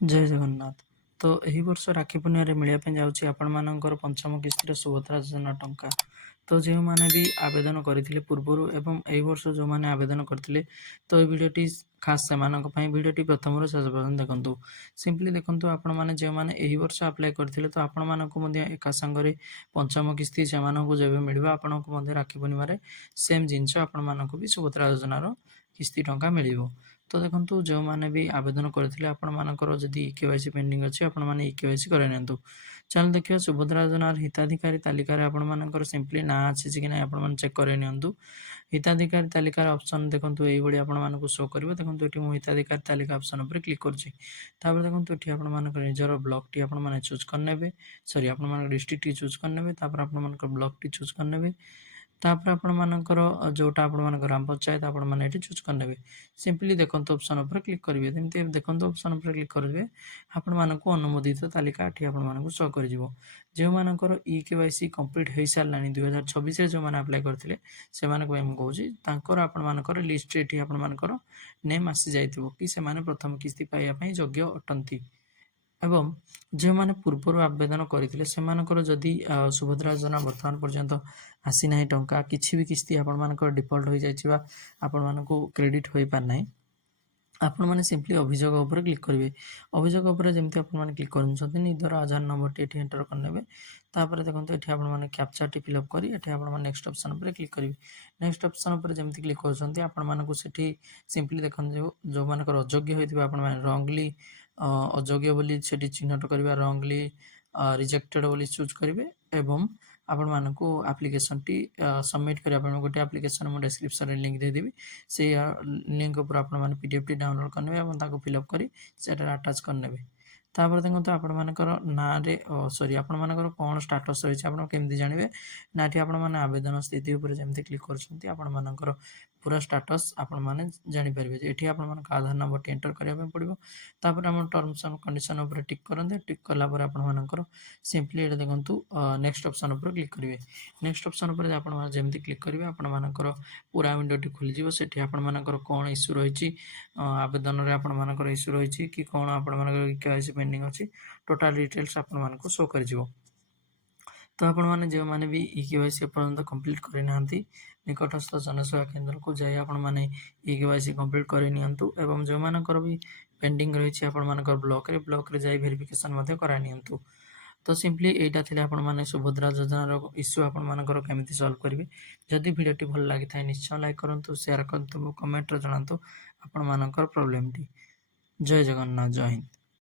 ଜୟ ଜଗନ୍ନାଥ। ତ ଏହି ବର୍ଷ ରାକ୍ଷୀ ପୂର୍ଣ୍ଣିମାରେ ମିଳିବା ପାଇଁ ଯାଉଛି ଆପଣମାନଙ୍କର ପଞ୍ଚମ କିସ୍ତିର ସୁଭଦ୍ରା ଯୋଜନା ଟଙ୍କା। ତ ଯେଉଁମାନେ ବି ଆବେଦନ କରିଥିଲେ ପୂର୍ବରୁ ଏବଂ ଏହି ବର୍ଷ ଯେଉଁମାନେ ଆବେଦନ କରିଥିଲେ, ତ ଏହି ଭିଡ଼ିଓଟି ଖାସ୍ ସେମାନଙ୍କ ପାଇଁ। ଭିଡ଼ିଓଟି ପ୍ରଥମରୁ ଶେଷ ପର୍ଯ୍ୟନ୍ତ ଦେଖନ୍ତୁ। ସିମ୍ପଲି ଦେଖନ୍ତୁ, ଆପଣମାନେ ଯେଉଁମାନେ ଏହି ବର୍ଷ ଆପ୍ଲାଏ କରିଥିଲେ, ତ ଆପଣମାନଙ୍କୁ ମଧ୍ୟ ଏକା ସାଙ୍ଗରେ ପଞ୍ଚମ କିସ୍ତି ସେମାନଙ୍କୁ ଯେବେ ମିଳିବ, ଆପଣଙ୍କୁ ମଧ୍ୟ ରାକ୍ଷୀ ପୂର୍ଣ୍ଣିମାରେ ସେମ୍ ଜିନିଷ ଆପଣମାନଙ୍କୁ ବି ସୁଭଦ୍ରା ଯୋଜନାର କିସ୍ତି ଟଙ୍କା ମିଳିବ। ତ ଦେଖନ୍ତୁ, ଯେଉଁମାନେ ବି ଆବେଦନ କରିଥିଲେ ଆପଣମାନଙ୍କର ଯଦି KYC ପେଣ୍ଡିଂ ଅଛି, ଆପଣମାନେ KYC କରାଇ ନିଅନ୍ତୁ। ଚାଲନ୍ତୁ ଦେଖିବା ସୁଭଦ୍ରା ଯୋଜନାର ହିତାଧିକାରୀ ତାଲିକାରେ ଆପଣମାନଙ୍କର ସିମ୍ପଲି ନାଁ ଆସିଛି କି ନାହିଁ ଆପଣମାନେ ଚେକ୍ କରାଇ ନିଅନ୍ତୁ। ହିତାଧିକାରୀ ତାଲିକାର ଅପସନ୍ ଦେଖନ୍ତୁ ଏଇଭଳି ଆପଣମାନଙ୍କୁ ଶୋ କରିବ। ଦେଖନ୍ତୁ ଏଠି ମୁଁ ହିତାଧିକାରୀ ତାଲିକା ଅପସନ୍ ଉପରେ କ୍ଲିକ୍ କରୁଛି। ତାପରେ ଦେଖନ୍ତୁ ଏଠି ଆପଣମାନଙ୍କର ନିଜର ବ୍ଲକଟି ଆପଣମାନେ ଚୁଜ୍ କରିନେବେ, ଆପଣମାନଙ୍କ ଡିଷ୍ଟ୍ରିକ୍ଟଟି ଚୁଜ୍ କରିନେବେ। ତାପରେ ଆପଣମାନଙ୍କର ବ୍ଲକଟି ଚୁଜ୍ କରିନେବେ। ତାପରେ ଆପଣମାନଙ୍କର ଯେଉଁଟା ଆପଣମାନଙ୍କର ଗ୍ରାମ ପଞ୍ଚାୟତ ଆପଣମାନେ ଏଠି ଚୁଜ୍ କରିନେବେ। ସିମ୍ପଲି ଦେଖନ୍ତୁ ଅପସନ୍ ଉପରେ କ୍ଲିକ୍ କରିବେ। ଯେମିତି ଦେଖନ୍ତୁ ଅପସନ୍ ଉପରେ କ୍ଲିକ୍ କରିବେ, ଆପଣମାନଙ୍କୁ ଅନୁମୋଦିତ ତାଲିକା ଏଠି ଆପଣମାନଙ୍କୁ ଶୋ କରିଯିବ। ଯେଉଁମାନଙ୍କର KYC କମ୍ପ୍ଲିଟ୍ ହୋଇସାରିଲାଣି 2026ରେ ଯେଉଁମାନେ ଆପ୍ଲାଏ କରିଥିଲେ ସେମାନଙ୍କ ପାଇଁ ମୁଁ କହୁଛି, ତାଙ୍କର ଆପଣମାନଙ୍କର ଲିଷ୍ଟରେ ଏଠି ଆପଣମାନଙ୍କର ନେମ୍ ଆସିଯାଇଥିବ କି ସେମାନେ ପ୍ରଥମ କିସ୍ତି ପାଇବା ପାଇଁ ଯୋଗ୍ୟ ଅଟନ୍ତି। ଏବଂ ଯେଉଁମାନେ ପୂର୍ବରୁ ଆବେଦନ କରିଥିଲେ ସେମାନଙ୍କର ଯଦି ସୁଭଦ୍ରା ଯୋଜନା ବର୍ତ୍ତମାନ ପର୍ଯ୍ୟନ୍ତ ଆସିନାହିଁ ଟଙ୍କା, କିଛି ବି କିସ୍ତି ଆପଣମାନଙ୍କର ଡିଫଲ୍ଟ ହୋଇଯାଇଛି ବା ଆପଣମାନଙ୍କୁ କ୍ରେଡ଼ିଟ୍ ହୋଇପାରିନାହିଁ, ଆପଣମାନେ ସିମ୍ପଲି ଅଭିଯୋଗ ଉପରେ କ୍ଲିକ୍ କରିବେ। ଅଭିଯୋଗ ଉପରେ ଯେମିତି ଆପଣମାନେ କ୍ଲିକ୍ କରୁଛନ୍ତି, ନିଜର ଆଧାର ନମ୍ବରଟି ଏଠି ଏଣ୍ଟର କରିନେବେ। ତାପରେ ଦେଖନ୍ତୁ ଏଠି ଆପଣମାନେ କ୍ୟାପଚାଟି ଫିଲ୍ଅପ୍ କରି ଏଠି ଆପଣମାନେ ନେକ୍ସଟ ଅପସନ୍ ଉପରେ କ୍ଲିକ୍ କରିବେ। ନେକ୍ସଟ ଅପସନ୍ ଉପରେ ଯେମିତି କ୍ଲିକ୍ କରୁଛନ୍ତି, ଆପଣମାନଙ୍କୁ ସେଠି ସିମ୍ପଲି ଦେଖନ୍ତୁ ଯେଉଁମାନଙ୍କର ଅଯୋଗ୍ୟ ହୋଇଥିବ ଆପଣମାନେ ରଙ୍ଗଲି ଅଯୋଗ୍ୟ ବୋଲି ସେଠି ଚିହ୍ନଟ କରିବା, ରଙ୍ଗଲି ରିଜେକ୍ଟେଡ଼ ବୋଲି ଚୁଜ୍ କରିବେ। ଏବଂ ଆପଣମାନଙ୍କୁ ଆପ୍ଲିକେସନଟି ସବମିଟ୍ କରିବା ପାଇଁ ଗୋଟେ ଆପ୍ଲିକେସନ ମୁଁ ଡେସ୍କ୍ରିପ୍ସନରେ ଲିଙ୍କ୍ ଦେଇଦେବି। ସେଇ ଲିଙ୍କ୍ ଉପରେ ଆପଣମାନେ PDFଟି ଡାଉନଲୋଡ଼ କରିନେବେ ଏବଂ ତାକୁ ଫିଲ୍ଅପ୍ କରି ସେଠାରେ ଆଟାଚ୍ କରିନେବେ। ତାପରେ ଦେଖନ୍ତୁ ଆପଣମାନଙ୍କର ନାଁରେ ଆପଣମାନଙ୍କର କ'ଣ ଷ୍ଟାଟସ୍ ରହିଛି ଆପଣ କେମିତି ଜାଣିବେ ନା, ଏଠି ଆପଣମାନେ ଆବେଦନ ସ୍ଥିତି ଉପରେ ଯେମିତି କ୍ଲିକ୍ କରୁଛନ୍ତି, ଆପଣମାନଙ୍କର ପୁରା ଷ୍ଟାଟସ୍ ଆପଣମାନେ ଜାଣିପାରିବେ ଯେ ଏଠି ଆପଣମାନଙ୍କ ଆଧାର ନମ୍ବରଟି ଏଣ୍ଟର କରିବା ପାଇଁ ପଡ଼ିବ। ତାପରେ ଆମର ଟର୍ମସ୍ ଆଣ୍ଡ କଣ୍ଡିସନ୍ ଉପରେ ଟିକ୍ କରନ୍ତେ। ଟିକ୍ କଲା ପରେ ଆପଣମାନଙ୍କର ସିମ୍ପଲି ଏଇଟା ଦେଖନ୍ତୁ ନେକ୍ସଟ ଅପସନ୍ ଉପରେ କ୍ଲିକ୍ କରିବେ। ନେକ୍ସଟ ଅପସନ୍ ଉପରେ ଆପଣମାନେ ଯେମିତି କ୍ଲିକ୍ କରିବେ, ଆପଣମାନଙ୍କର ପୁରା ୱିଣ୍ଡୋଟି ଖୋଲିଯିବ। ସେଠି ଆପଣମାନଙ୍କର କ'ଣ ଇସ୍ୟୁ ରହିଛି, ଆବେଦନରେ ଆପଣମାନଙ୍କର ଇସ୍ୟୁ ରହିଛି କି କ'ଣ ଆପଣମାନଙ୍କର KYC ପେଣ୍ଡିଂ ଅଛି, ଟୋଟାଲ ଡିଟେଲ୍ସ ଆପଣମାନଙ୍କୁ ଶୋ କରିଯିବ। ତ ଆପଣମାନେ ଯେଉଁମାନେ ବି KYC ଏପର୍ଯ୍ୟନ୍ତ କମ୍ପ୍ଲିଟ୍ କରିନାହାନ୍ତି, ନିକଟସ୍ଥ ଜନସେବା କେନ୍ଦ୍ରକୁ ଯାଇ ଆପଣମାନେ KYC କମ୍ପ୍ଲିଟ୍ କରିନିଅନ୍ତୁ। ଏବଂ ଯେଉଁମାନଙ୍କର ବି ପେଣ୍ଡିଂ ରହିଛି ଆପଣମାନଙ୍କର ବ୍ଲକରେ ଯାଇ ଭେରିଫିକେସନ୍ ମଧ୍ୟ କରାଇ ନିଅନ୍ତୁ। ତ ସିମ୍ପଲି ଏଇଟା ଥିଲା ଆପଣମାନେ ସୁଭଦ୍ରା ଯୋଜନାର ଇସ୍ୟୁ ଆପଣମାନଙ୍କର କେମିତି ସଲ୍ଭ କରିବେ। ଯଦି ଭିଡ଼ିଓଟି ଭଲ ଲାଗିଥାଏ ନିଶ୍ଚୟ ଲାଇକ୍ କରନ୍ତୁ, ସେୟାର କରନ୍ତୁ, କମେଣ୍ଟରେ ଜଣାନ୍ତୁ ଆପଣମାନଙ୍କର ପ୍ରୋବ୍ଲେମଟି। ଜୟ ଜଗନ୍ନାଥ, ଜୟ ହିନ୍ଦ।